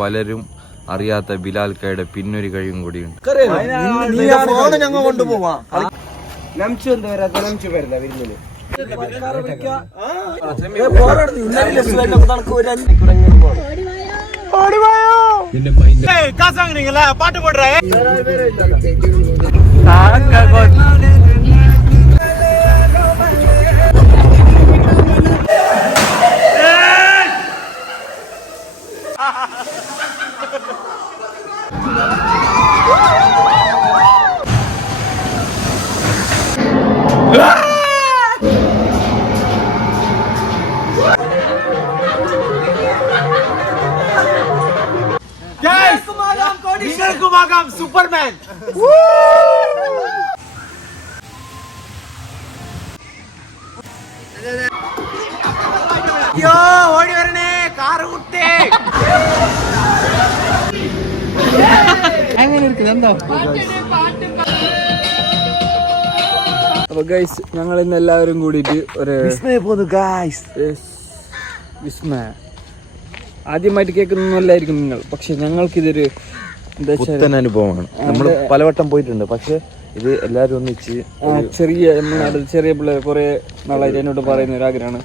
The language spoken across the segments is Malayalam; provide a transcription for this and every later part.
പലരും അറിയാത്ത ബിലാൽക്കയുടെ പിന്നൊരു കഴിവും കൂടിയുണ്ട്. പാട്ട് പോട്ടെ നിങ്ങൾക്കുമാകാം സൂപ്പർമാൻ. അയ്യോ ഓടി വരണേ കാറ് കുട്ടേ. അപ്പൊ ഗൈസ് ഞങ്ങൾ ഇന്ന് എല്ലാവരും കൂടിയിട്ട് ഒരു വിസ്മയ ആദ്യമായിട്ട് കേൾക്കുന്നല്ലായിരിക്കും നിങ്ങൾ, പക്ഷെ ഞങ്ങൾക്കിതൊരു പുത്തൻ അനുഭവമാണ്. നമ്മൾ പലവട്ടം പോയിട്ടുണ്ട്, പക്ഷെ ഇത് എല്ലാവരും ഒന്നിച്ച് ചെറിയ പിള്ളേർ കുറെ നാളായിട്ട് എന്നോട് പറയുന്ന ഒരു ആഗ്രഹമാണ്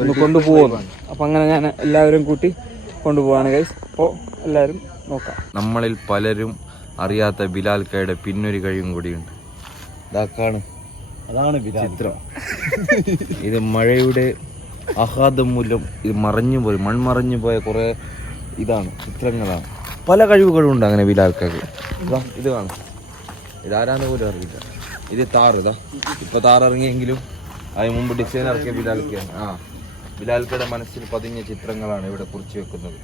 ഒന്ന് കൊണ്ടുപോകുന്നു. അപ്പൊ അങ്ങനെ ഞാൻ എല്ലാവരും കൂട്ടി കൊണ്ടുപോവാണ് ഗൈസ്. അപ്പോൾ എല്ലാവരും നോക്കാം. നമ്മളിൽ പലരും അറിയാത്ത ബിലാൽക്കയുടെ പിന്നൊരു കഴിവും കൂടിയുണ്ട്. ഇതാക്കാണ്, അതാണ് ചിത്രം. ഇത് മഴയുടെ ആഹ്ലാദം മൂലം ഇത് മറഞ്ഞുപോയി, മൺമറഞ്ഞു പോയ കുറെ ചിത്രങ്ങളാണ്. പല കഴിവുകളും ഉണ്ട് അങ്ങനെ ബിലാൽക്കൊക്കെ. ഇത് കാണും, ഇതാരാന്ന് പോലും അറിയില്ല. ഇത് താറ് ഇപ്പൊ താറിറങ്ങിയെങ്കിലും അതിന് മുമ്പ് ഡിസൈൻ ഇറക്കിയ ബിലാൽക്കാണ്. ബിലാൽക്കയുടെ മനസ്സിൽ പതിഞ്ഞ ചിത്രങ്ങളാണ് ഇവിടെ കുറിച്ച് വെക്കുന്നത്.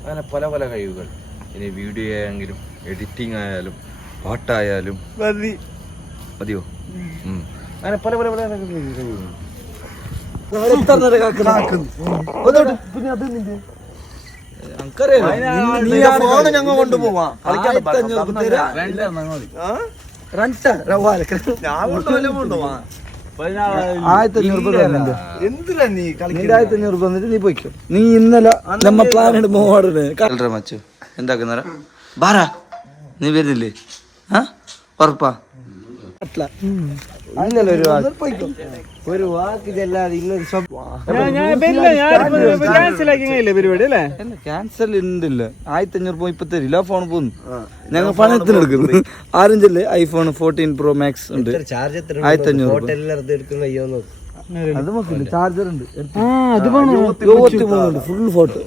അങ്ങനെ പല പല കഴിവുകൾ. ഇനി വീഡിയോ ആയെങ്കിലും എഡിറ്റിംഗ് ആയാലും പാട്ടായാലും മതിയോ? അങ്ങനെ പല പല പല കഴിവുകൾ. ഞങ്ങൾ കൊണ്ടുപോവാ. നീ പോയിക്കോ. നീ ഇന്നലെ നമ്മ പ്ലാൻ ഇടുമ്പോ മച്ചു എന്താക്കുന്നേരം ബാറാ നീ വരുന്നില്ലേ? ഉറപ്പാ? ഒരു വാക്ക് ചെല്ലാതെ പരിപാടി അല്ലേ? ക്യാൻസൽ ഉണ്ടല്ലോ. 1500 രൂപ ഇപ്പൊ തരില്ല. ഫോൺ പോന്നു, ഞങ്ങൾ പണത്തിന് എടുക്കുന്നത്. ആരും ചെല്ലേ ഐഫോൺ 14 Pro Max ഉണ്ട്. 1500 അത് നോക്കില്ല. ചാർജർ ഉണ്ട്, ഫുൾ ഫോട്ടോ.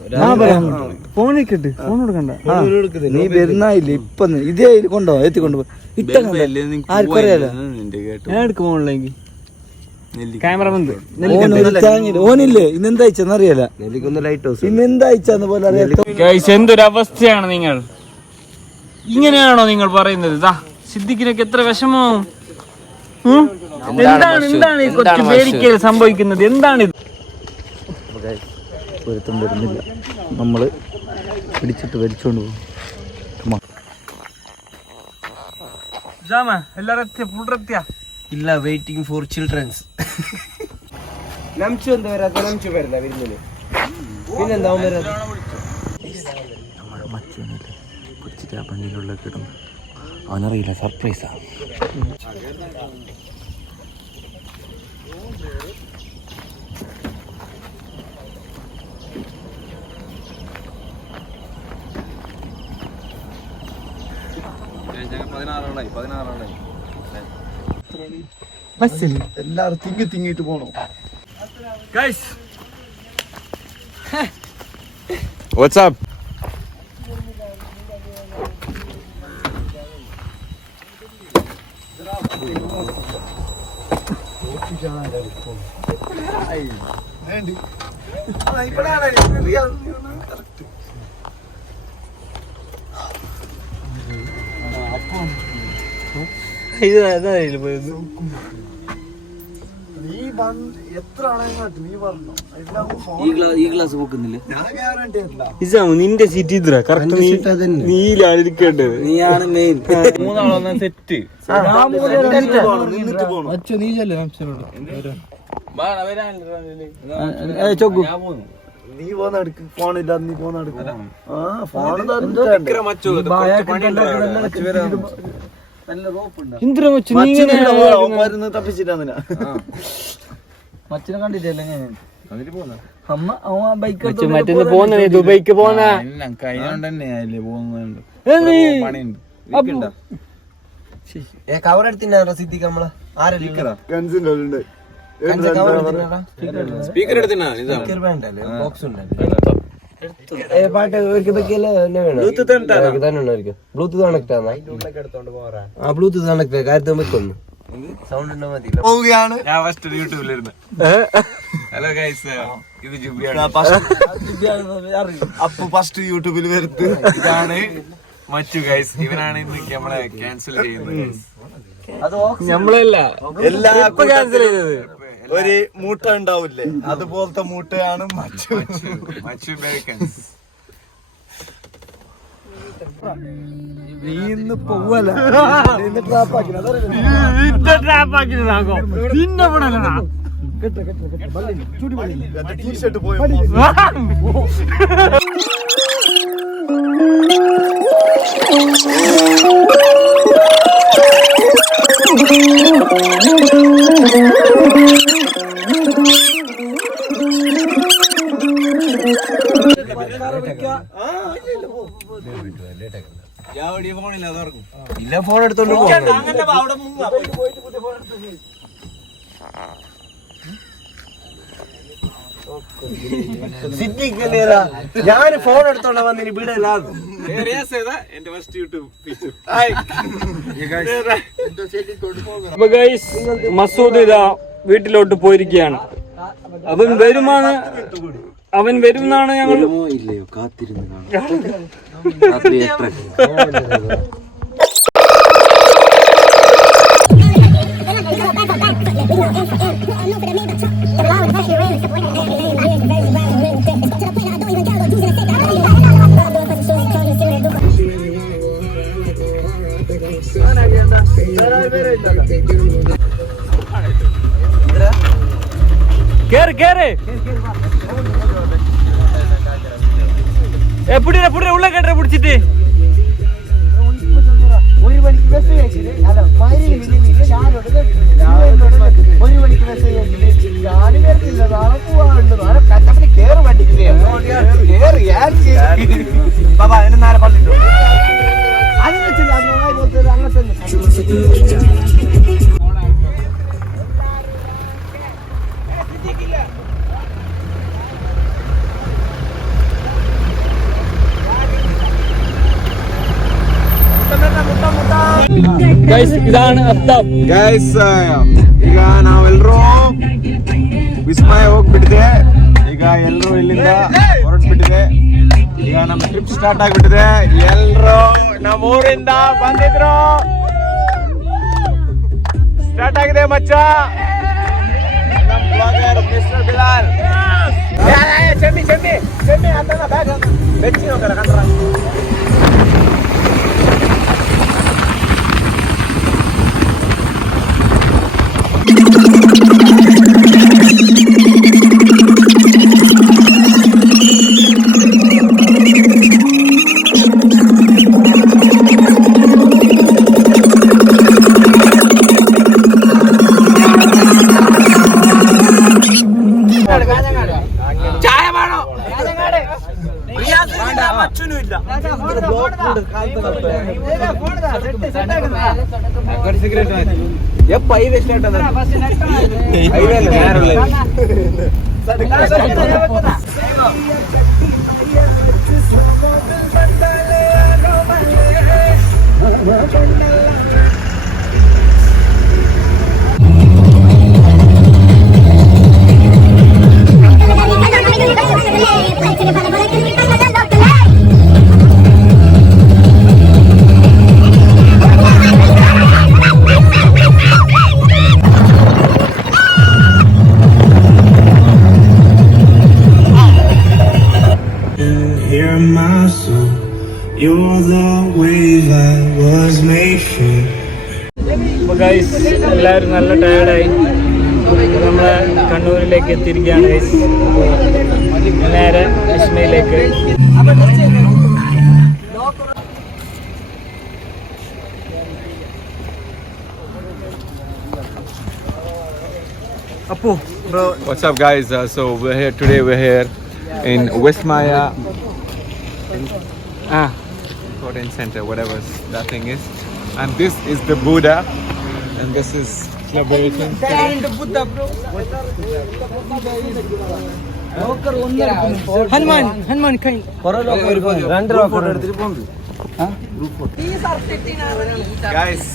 ഫോണിക്കിട്ട് ഫോൺ കൊടുക്കണ്ട. നീ വരുന്നായില്ലേ ഇപ്പൊ ഇതേ കൊണ്ടുപോ, എത്തിക്കൊണ്ടുപോ. ആർക്കറിയാലോ ഞാൻ എടുക്കും ഫോണിലേക്ക്. ക്യാമറ ഓനില്ലേ ഇന്നെന്താ അയച്ചെന്നറിയാല. ഇന്നെന്താ അയച്ചാന്ന് പോലെ അറിയാം. എന്തൊരവസ്ഥയാണ് നിങ്ങൾ. ഇങ്ങനെയാണോ നിങ്ങൾ പറയുന്നത്? സിദ്ദിഖിനൊക്കെ എത്ര വിഷമവും. എന്താണ് ഈ കൊച്ചു പേരിക്കൽ സംഭവിക്കുന്നത്? എന്താണിത്? ഒരുത്തം വരുന്നില്ല, നമ്മള് പിടിച്ചിട്ട് വലിച്ചോണ്ട് പോകും. ഇല്ല, വെയിറ്റിംഗ് ഫോർ ചിൽഡ്രൻസ്. നംച്ചു എന്താ വരാത്ത? നംച്ചു വരുന്ന വിരുന്നിന് പിന്നെന്താ വരാത്ത? നമ്മുടെ മച്ചനല്ലേ പിടിച്ചിട്ട് ആ പള്ളിയിലുള്ള കിടന്നു. അവനറിയില്ല, സർപ്രൈസാ. എല്ലാരും തിങ്ങിട്ട് പോണോ? What's up? ഈ ഗ്ലാസ് പോക്കുന്നില്ല. നിന്റെ സീറ്റ് ഇതാ കറക്റ്റ്. നീലാണ് ഇരിക്കേണ്ടത്. നീയാണ് മെയിൻ. മൂന്നാളൊന്നും സെറ്റ്. നീ പോന്ന അടുക്ക് ഫോണില്ല നീ പോന്ന അടുക്ക് ആ ഫോൺ തപ്പിച്ചിട്ടാ മച്ചിനെ കണ്ടിട്ടല്ലേ അമ്മ അവൻ ബൈക്ക് ദുബൈക്ക് പോന്ന കഴിഞ്ഞോണ്ട് തന്നെ പോകുന്നുണ്ട് കവർ എടുത്തിനാ സിദ്ദിഖ് നമ്മള് സ്പീക്കർ എടുത്തിനാ ബോക്സ് പാട്ട് ബ്ലൂടൂത്ത് കണക്ട് ആണ് ബ്ലൂടൂത്ത് കണക്ട് കാര്യത്തിൽ വെക്കൊന്നു സൗണ്ട് ഉണ്ടോ മതി പോവുകയാണ്. ഞാൻ ഫസ്റ്റ് യൂട്യൂബിലിരുന്ന് ഹലോ ഗൈസ് ഇത് ജുബിയാണ് അപ്പൊ ഫസ്റ്റ് യൂട്യൂബിൽ വരുത്ത് ഇതാണ് മച്ചു ഗൈസ് ഇവനാണ് ഇന്ന് നമ്മളെ ക്യാൻസൽ ചെയ്യുന്നത് നമ്മളല്ല എല്ലാ ക്യാൻസൽ ചെയ്തത് ഒരു മൂട്ട ഉണ്ടാവില്ലേ അതുപോലത്തെ മൂട്ടയാണ് മച്ചു മച്ചു അമേരിക്കൻസ് നീ ഇന്ന് പോവല ടീഷർട്ട് പോയി ഇല്ല ഫോൺ എടുത്തോണ്ട് ഞാൻ ഫോൺ എടുത്തോണ്ട വന്നിന് വീടല്ലാകും എന്റെ ഫസ്റ്റ് യൂട്യൂബ് അപ്പൊ ഗൈസ് മസൂദ് ഇതാ വീട്ടിലോട്ട് പോയിരിക്കുകയാണ്. അവൻ വരുമെന്നാണ് ഞങ്ങൾ ഇല്ലയോ കാത്തിരുന്ന് കേറ് എപ്പിടി ഉള്ള കേട്ട പിടിച്ചിട്ട് ഒരു മണിക്ക് മെസ്സേജ് അയച്ചിട്ട് അല്ല ഒരു മണിക്ക് മെസ്സേജ് അയച്ചിട്ട് ഞാൻ വരുന്നില്ല നാളെ പോവാണ്ട് നാളെ കച്ചപ്പടി കേറ് വണ്ടിക്ക് ബാബാ എന്നെ നാളെ പറഞ്ഞിട്ടു അതിന് വെച്ചില്ല അങ്ങനത്തെ ഗൈസ് ഇതാണ് ಅಫ್ತಾಬ್ ಗೈಸ್ ಈಗ ನಾವೆಲ್ಲರೂ ವಿಸ್ಮಯ ಹೋಗ್ಬಿಟ್ಟಿದೆ. ಈಗ ಎಲ್ಲರೂ ಇಲ್ಲಿಂದ ಹೊರಟ್ಬಿಟ್ಟಿದೆ. ಈಗ ನಮ್ಮ ಟ್ರಿಪ್ ಸ್ಟಾರ್ಟ್ ಆಗ್ಬಿಟ್ಟಿದೆ. ಎಲ್ಲರೂ ನಮ್ಮ ಊರಿಂದ ಬಂದಿದ್ರು. ಸ್ಟಾರ್ಟ್ ಆಗಿದೆ ಮಚ್ಚ. ನಮ್ಮ ಬ್ಲಾಗರ್ ಮಿಸ್ಟರ್ ಬಿಲಾಲ್ ಚೆಮ್ಮಿ ಅಂತ ಬ್ಯಾಗ್ ಬೆಚ್ಚಿ ಹೋಗಲ್ಲ ಕಂಡ್ರ ഗൈസ് എല്ലാവരും നല്ല ടയർഡായി നമ്മളെ കണ്ണൂരിലേക്ക് എത്തിയിരിക്കുകയാണ് ഗൈസ്. നേരെ വിസ്മയിലേക്ക്. What's up, guys? So we're here today. We're here in Westmaya Important Center, whatever that thing is. And this is the Buddha, and this is celebration. Hanuman കൈ Guys,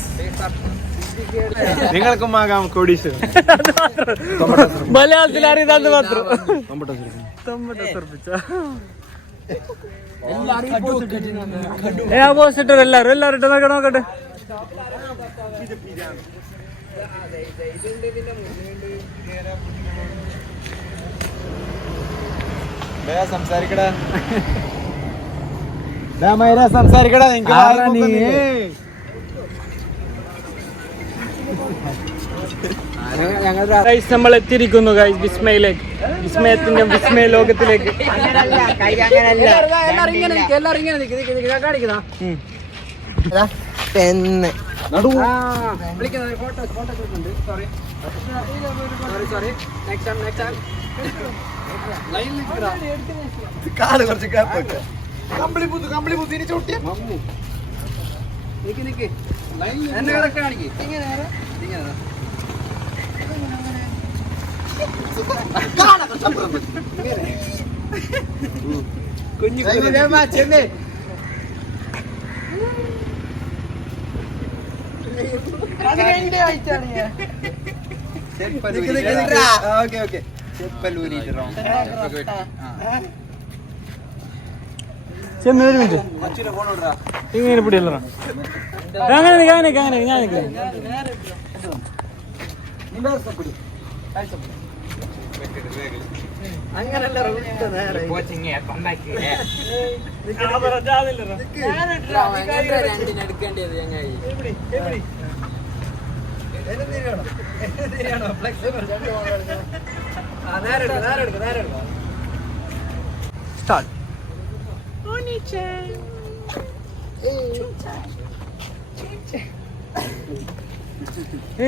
നിങ്ങൾക്കുമാകാം കോടീശ്വരൻ. മലയാളത്തിൽ അറിയാതെ മാത്രം. എല്ലാരും ഇട്ട് നോക്കട്ടെ. സംസാരിക്കടാ നമ്മൾ എത്തിയിരിക്കുന്നു ഗൈസ് വിസ്മയിലേക്ക്. വിസ്മയത്തിന്റെ വിസ്മയ ലോകത്തിലേക്ക്. ഇങ്ങനെ പിടിയല്ല അങ്ങനെ ഞാൻ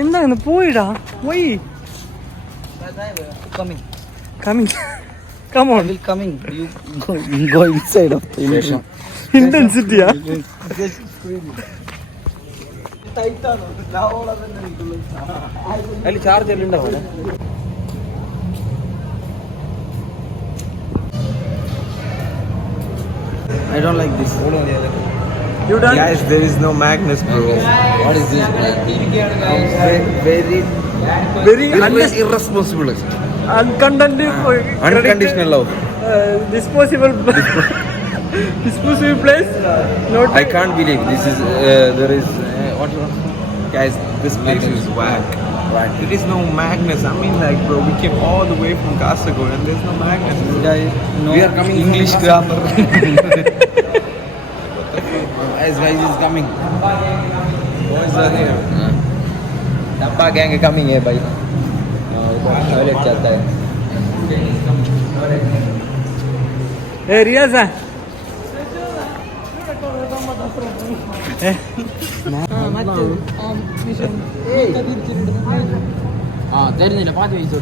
എന്താണ് പോയിടാ പോയി coming come on coming you go inside of the intensity അതിൽ ചാർജ് എല്ലാം ഉണ്ടാവും. I don't like this. you done Guys, there is no Magnus, bro. What is this, man? Very irresponsible. Unconditional love. disposable disposable place not I can't believe this is there is what guys, this place is whack. There is no Magnus. I mean, like, bro, we came all the way from Kasagod and there's no Magnus. We are coming English grammar. Guys is coming. Boys are here. डब्बा गैंग कमिंग है भाई. टॉयलेट चलता है. hey Riaz തരുന്നില്ല പാതി പൈസ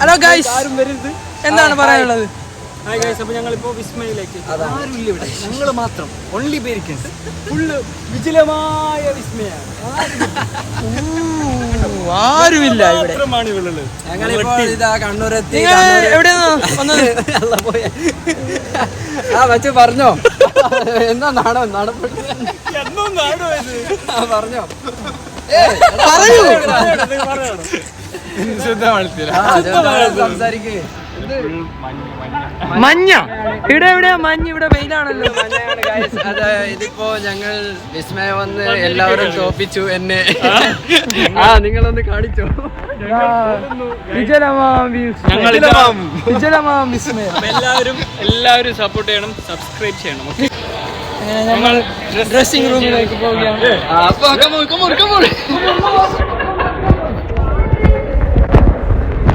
ഹലോ ഗൈസ് എന്താണ് പറയാനുള്ളത്? ഹായ് ഗൈസ്, അപ്പോൾ ഞങ്ങളിപ്പോൾ വിസ്മയിലേക്ക്. ആരുമില്ല ഇവിടെ, ഞങ്ങൾ മാത്രം, ഓൺലി പേരിക്കൻസ്. ഫുള്ള് വിജലമായ വിസ്മയാണ്, ആരുമില്ല ഇവിടെ. എവിടെയാ വന്നത്? ആ വെച്ച് പറഞ്ഞോ എന്നാ നാടോ നടപ്പെട്ടു എന്നോ നാടോ ഇത് പറഞ്ഞോ പറയൂ. സംസാരിക്കേ. മഞ്ഞ ഇവിടെ എവിടെയാ മഞ്ഞ്? ഇവിടെ വെയിലാണല്ലോ. അത് ഇതിപ്പോ ഞങ്ങൾ വിസ്മയ വന്ന് എല്ലാവരും തോപ്പിച്ചു എന്നെ. നിങ്ങളൊന്ന് കാണിച്ചോ. വിജലമാം വിസ്മയം. എല്ലാവരും സപ്പോർട്ട് ചെയ്യണം, സബ്സ്ക്രൈബ് ചെയ്യണം. അങ്ങനെ നമ്മൾ ഡ്രസ്സിംഗ് റൂമിലേക്ക് പോവുകയാണ്.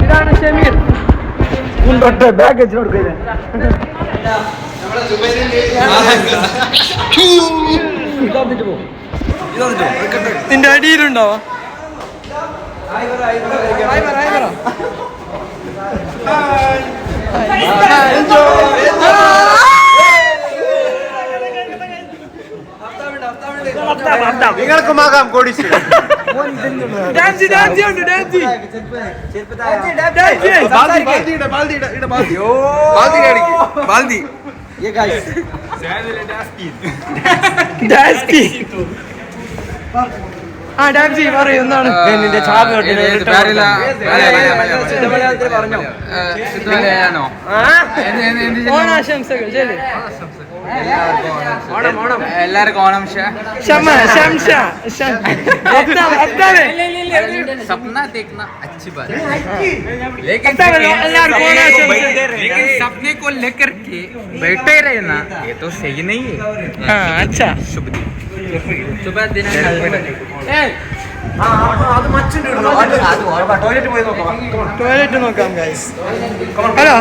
ഇതാണ് ഷമീർ. നിന്റെ അടിയിലുണ്ടാവാ. നിങ്ങൾക്കുമാകാം കോടീശ്വരൻ. ഡാൻസി പറയൂ എന്താണ് ഓണാശംസകൾ. ശരി, എല്ലാവർക്കും ഓണം सपना देखना अच्छी बात है, लेकिन सपने को लेकर के बैठे रहना ये तो सही नहीं है. अच्छा, शुभ दिन. सुबह दिन ടോയ്ലറ്റ് നോക്കാം ഗൈസ്. ഹലോ,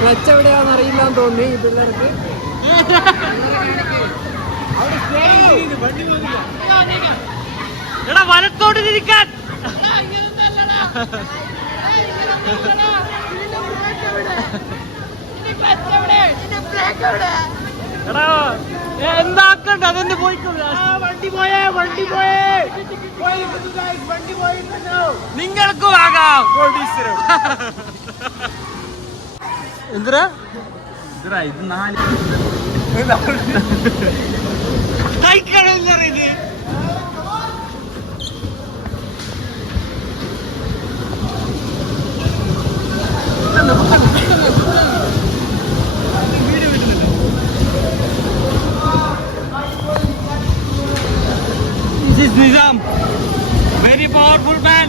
ക്ലച്ച് എവിടെയാണെന്ന് അറിയില്ലാന്ന് തോന്നി ഈ പിള്ളേർക്ക്. എടാ വലത്തോട്ട് തിരിക്കാൻ. എടാ എന്താക്കണ്ട, അതെന്നെ പോയിക്കോളൂ. വണ്ടി പോയേ നിങ്ങൾക്കും ആകാം കോടീശ്വരം. എന്തിനാ ഇത് 4 This is Nizam, very powerful man.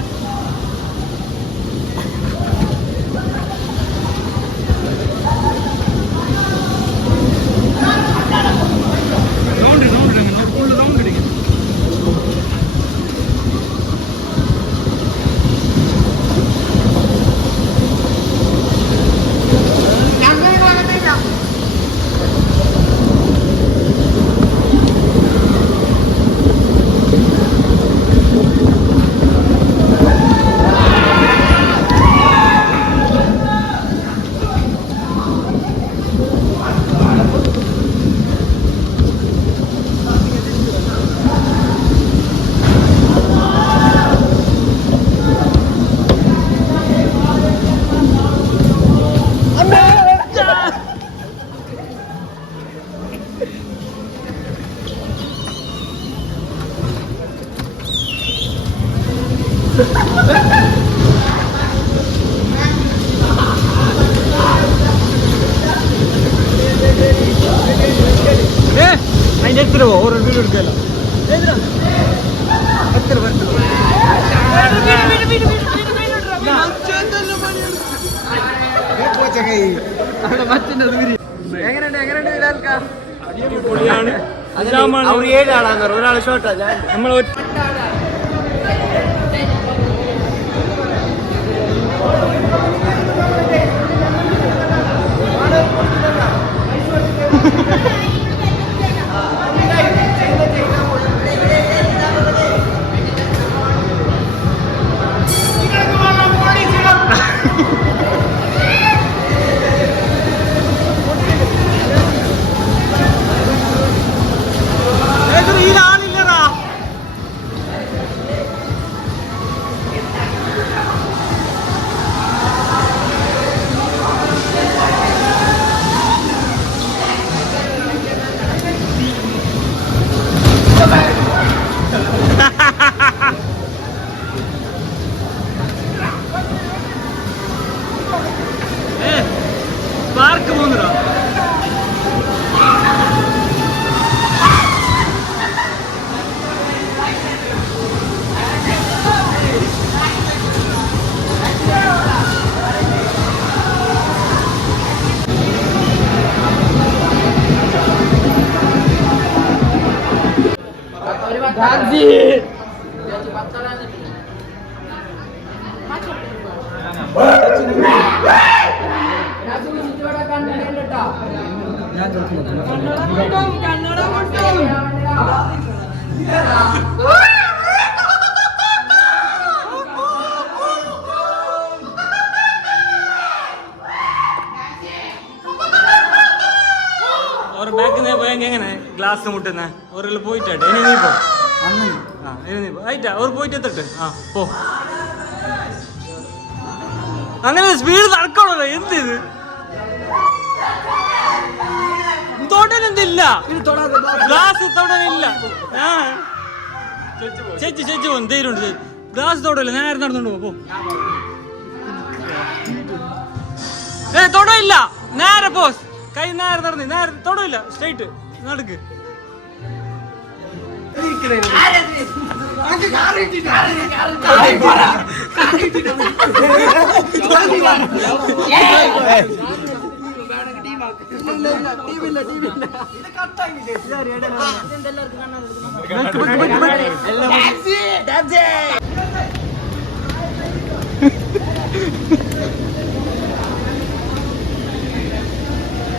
അതിന്റെ എത്ര ഓരോ വീഡിയോ എടുക്കല്ലോ. പൊളിയാണ്. 7 ആളാണ്, ഒരാൾ ഷോർട്ടാ. നമ്മൾ പാർക്ക് പോകുന്നതാ. ഒരു ബാക്കിൽ പോയെങ്കിൽ എങ്ങനെ ഗ്ലാസ് മുട്ടുന്ന ഒരു പോയിട്ടാട്ടെ ഇനി നീ പോ. ഇനി നീ പോ ആയിട്ടാ ഒരു പോയിട്ട് എത്തട്ടെ. പോ. അങ്ങനെ സ്പീഡ് നടക്കണല്ലോ. എന്ത് ഇത് തൊടനെന്തില്ല, ഗ്ലാസ് തൊടനില്ല. ചേച്ചി ചേച്ചി പോ ധൈര്യമുണ്ട്. ഗ്ലാസ് തൊടയില്ല, നേരെ നടന്നോണ്ട് പോ. തൊടയില്ല, നേരെ പോ. കൈ നേരെ നടന്ന്, നേരെ തൊടയില്ല, സ്ട്രൈറ്റ് നടക്ക്.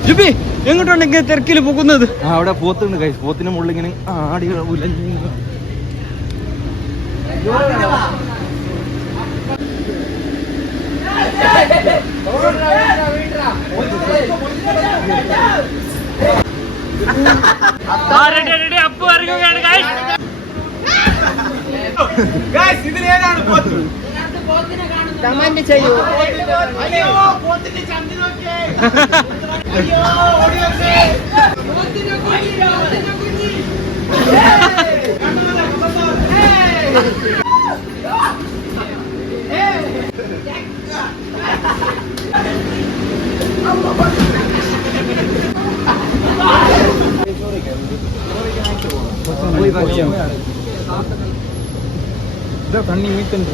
ജുബി എങ്ങോട്ടുണ്ടെങ്കിൽ തിരക്കില് പോകുന്നത്? അവിടെ പോത്തുണ്ട് കൈ. പോത്തിന് മുള്ളിങ്ങനെ ആടി ഉലഞ്ഞു. അപ്പ് ഇറങ്ങുകയാണ് ഇതിലേതാണ് പോത്ത്? കമന്റ് ചെയ്യൂ. അയ്യോ പോത്തിന്റെ ചന്തി നോക്കിയേ. അയ്യോ ഓടി വന്നേ. പോത്തിന്റെ കുഞ്ഞി. കണ്ണി മീറ്റുണ്ട്.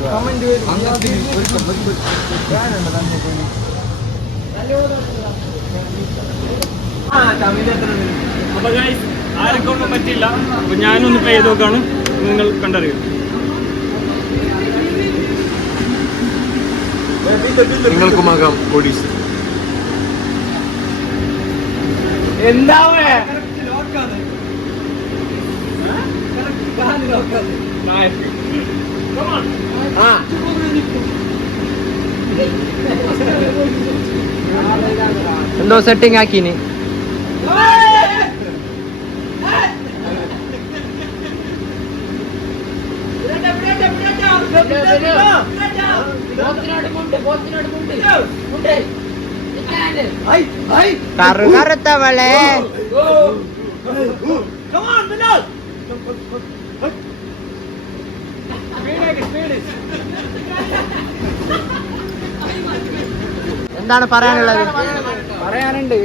അപ്പൊ ഗൈസ് ആരൊക്കെ ഒന്നും പറ്റില്ല. അപ്പൊ ഞാനൊന്ന് പേ ചെയ്ത് നോക്കാണ്, നിങ്ങൾ കണ്ടറിയും. നിങ്ങൾക്കുമാകാം ഒഡീസ. എന്താ എന്തോ സെറ്റിംഗ് ആക്കിനി. കറുകറുത്തവളെ എന്താണ് പറയാനുള്ളത്? പറയാനുണ്ട്.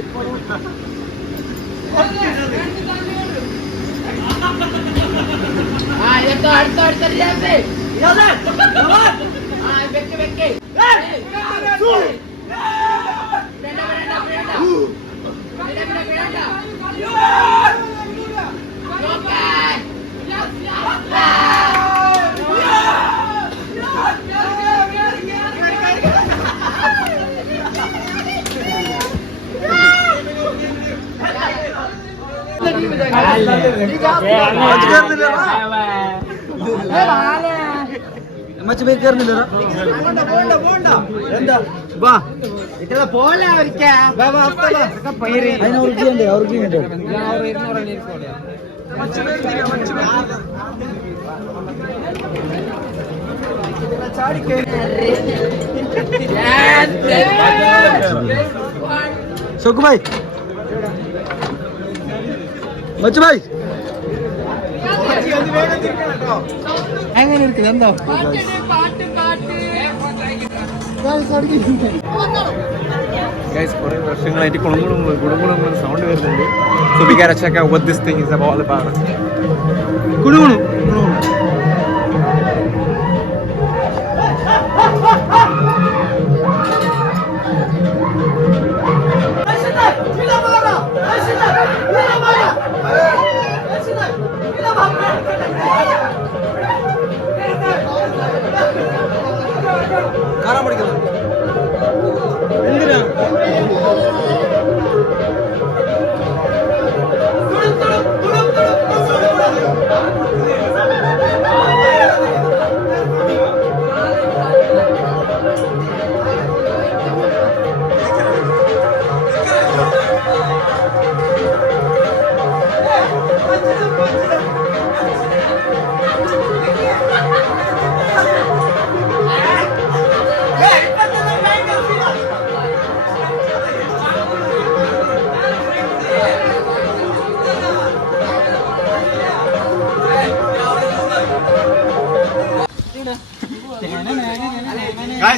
മച്ചു പേര് കയറുന്നില്ല അതിന് അവർക്ക് സോക്കു ഭായ് മച്ചു ഭായ് എങ്ങനെ ഇരിക്കുന്നത് എന്തോ കുറെ വർഷങ്ങളായിട്ട് കുടുംബം സൗണ്ട് വരുന്നുണ്ട്. So we gotta check out what this thing is all about. കുണുകുണു കാണാൻ പഠിക്കണം എന്തിനാ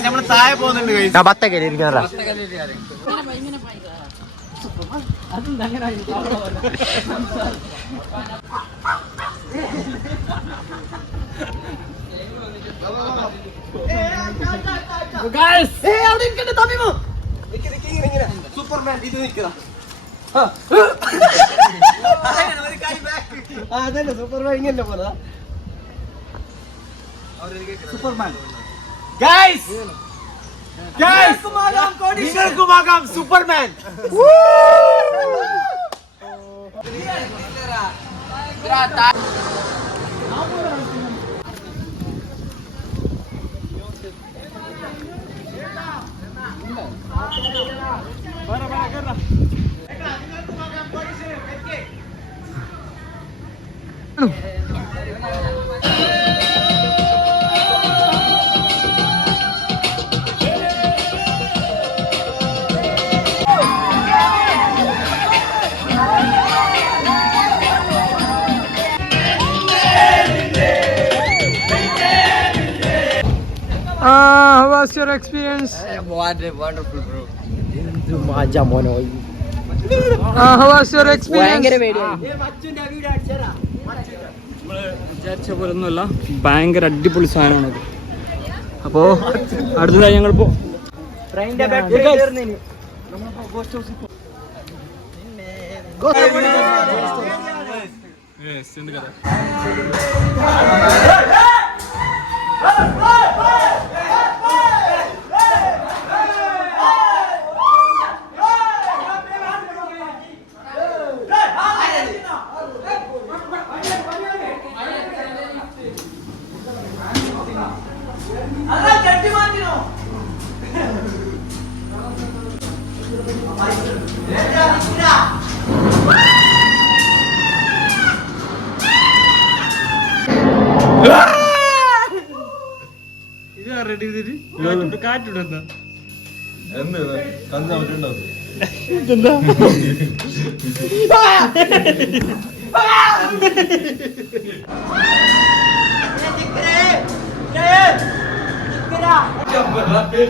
നമ്മൾ താഴെ പോകുന്നുണ്ട് guys. ബത്തക്കല്ലേ ഇരിക്കാറാ സൂപ്പർമാൻ ഇത് നിൽക്കുക അതന്നെ സൂപ്പർമാൻ ഇങ്ങനെ പോലെ സൂപ്പർമാൻ നിങ്ങൾക്കുമാകാം superman. How was your experience? wonderful bro. How was your experience? വിചാരിച്ച പോലെ ഒന്നുമല്ല, ഭയങ്കര അടിപൊളി സാധനമാണത്. അപ്പോ അടുത്തതായി ഞങ്ങൾ കാറ്റിടുന്ന Hey!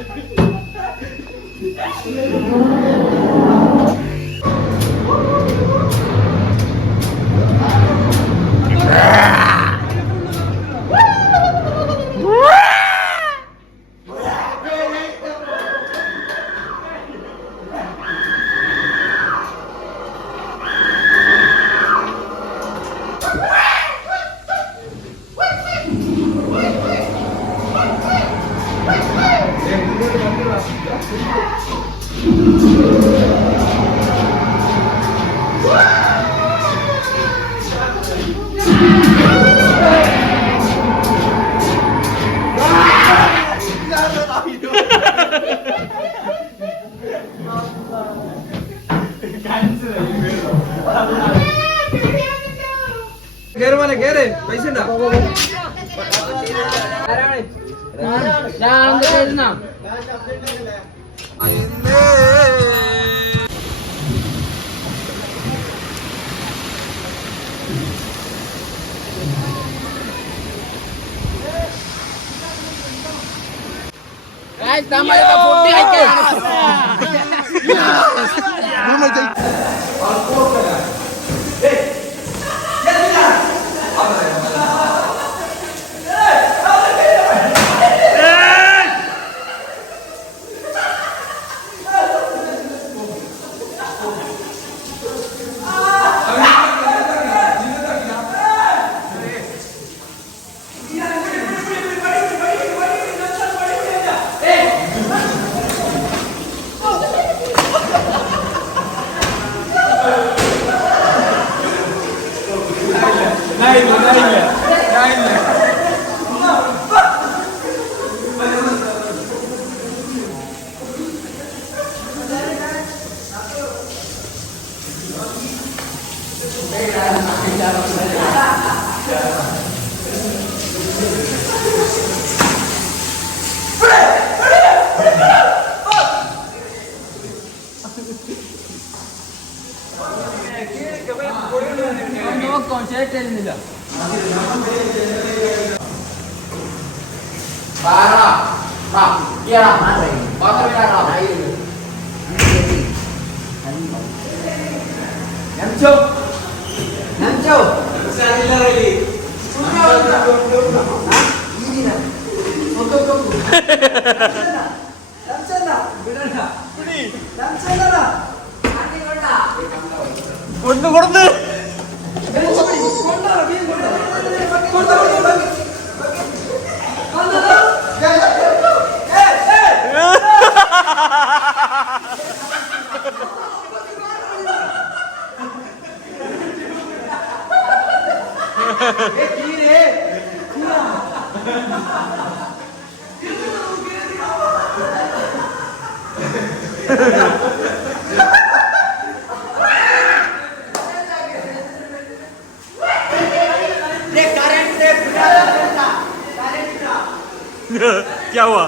क्या हुआ?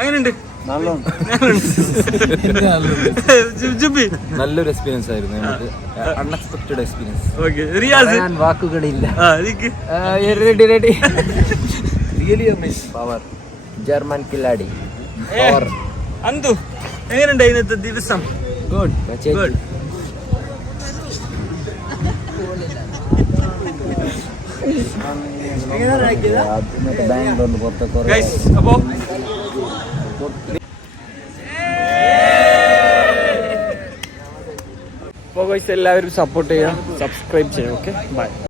എങ്ങനെയുണ്ട്? ജുബി നല്ലൊരു എക്സ്പീരിയൻസ് ആയിരുന്നു നമുക്ക്. Unexpected experience. ഓക്കെ റിയാസ് വാക്കുകളില്ല. Really amazing. പവർ ജർമ്മൻ കില്ലാടി. അന്തു എങ്ങനെയുണ്ട് ഇന്നത്തെ ദിവസം? ഗുഡ്. ബാംഗ്ലൂരിൽ പുറത്തൊക്കെ ഗൈസ് അപ്പോ എല്ലാവരും സപ്പോർട്ട് ചെയ്യുക, സബ്സ്ക്രൈബ് ചെയ്യുക. Okay bye.